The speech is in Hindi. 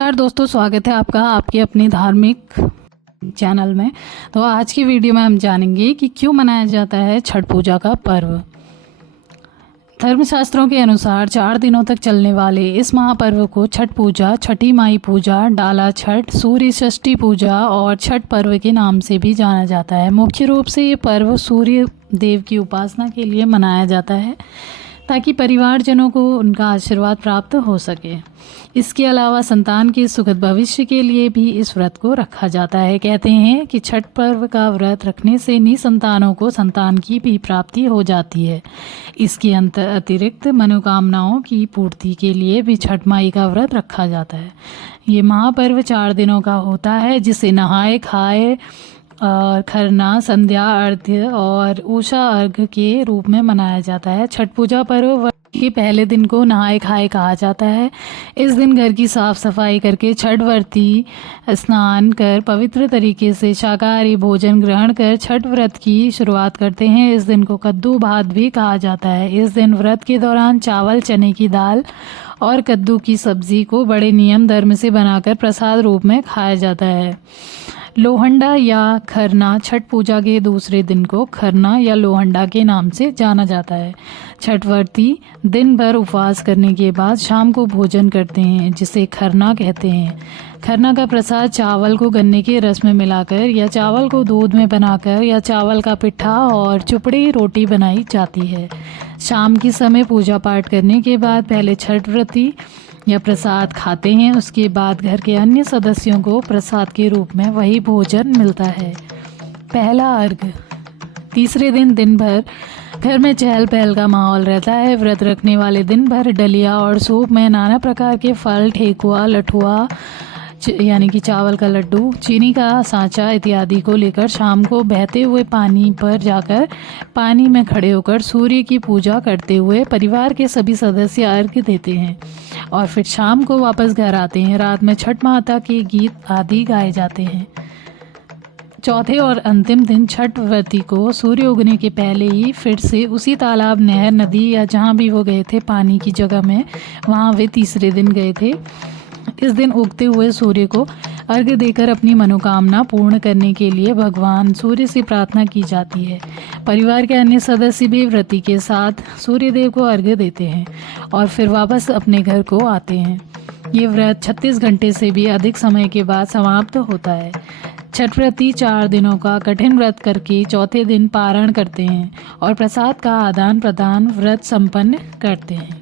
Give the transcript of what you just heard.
नमस्कार दोस्तों, स्वागत है आपका आपके अपने धार्मिक चैनल में। तो आज की वीडियो में हम जानेंगे कि क्यों मनाया जाता है छठ पूजा का पर्व। धर्मशास्त्रों के अनुसार 4 दिनों तक चलने वाले इस महापर्व को छठ पूजा, छठी माई पूजा, डाला छठ, सूर्य षष्ठी पूजा और छठ पर्व के नाम से भी जाना जाता है। मुख्य रूप से ये पर्व सूर्य देव की उपासना के लिए मनाया जाता है ताकि परिवारजनों को उनका आशीर्वाद प्राप्त हो सके। इसके अलावा संतान के सुखद भविष्य के लिए भी इस व्रत को रखा जाता है। कहते हैं कि छठ पर्व का व्रत रखने से निसंतानों को संतान की भी प्राप्ति हो जाती है। इसके अतिरिक्त मनोकामनाओं की पूर्ति के लिए भी छठ माई का व्रत रखा जाता है। ये महापर्व 4 दिनों का होता है, जिसे नहाए खाए और खरना, संध्या अर्घ्य और उषा अर्घ्य के रूप में मनाया जाता है। छठ पूजा पर्व के पहले दिन को नहाए खाए कहा जाता है। इस दिन घर की साफ सफाई करके छठ व्रती स्नान कर पवित्र तरीके से शाकाहारी भोजन ग्रहण कर छठ व्रत की शुरुआत करते हैं। इस दिन को कद्दू भात भी कहा जाता है। इस दिन व्रत के दौरान चावल, चने की दाल और कद्दू की सब्जी को बड़े नियम धर्म से बनाकर प्रसाद रूप में खाया जाता है। लोहंडा या खरना, छठ पूजा के दूसरे दिन को खरना या लोहंडा के नाम से जाना जाता है। छठ व्रती दिन भर उपवास करने के बाद शाम को भोजन करते हैं, जिसे खरना कहते हैं। खरना का प्रसाद चावल को गन्ने के रस में मिलाकर या चावल को दूध में बनाकर या चावल का पिट्ठा और चुपड़ी रोटी बनाई जाती है। शाम के समय पूजा पाठ करने के बाद पहले छठ व्रती या प्रसाद खाते हैं। उसके बाद घर के अन्य सदस्यों को प्रसाद के रूप में वही भोजन मिलता है। पहला अर्घ। तीसरे दिन भर घर में चहल पहल का माहौल रहता है। व्रत रखने वाले दिन भर डलिया और सूप में नाना प्रकार के फल, ठेकुआ, लठुआ यानी कि चावल का लड्डू, चीनी का सांचा इत्यादि को लेकर शाम को बहते हुए पानी पर जाकर पानी में खड़े होकर सूर्य की पूजा करते हुए परिवार के सभी सदस्य अर्घ्य देते हैं और फिर शाम को वापस घर आते हैं। रात में छठ माता के गीत आदि गाए जाते हैं। चौथे और अंतिम दिन छठ व्रती को सूर्य उगने के पहले ही फिर से उसी तालाब, नहर, नदी या जहाँ भी वो गए थे पानी की जगह में, वहाँ वे तीसरे दिन गए थे। इस दिन उगते हुए सूर्य को अर्घ्य देकर अपनी मनोकामना पूर्ण करने के लिए भगवान सूर्य से प्रार्थना की जाती है। परिवार के अन्य सदस्य भी व्रती के साथ सूर्य देव को अर्घ्य देते हैं और फिर वापस अपने घर को आते हैं। ये व्रत 36 घंटे से भी अधिक समय के बाद समाप्त होता है। छठ व्रती 4 दिनों का कठिन व्रत करके चौथे दिन पारण करते हैं और प्रसाद का आदान प्रदान व्रत संपन्न करते हैं।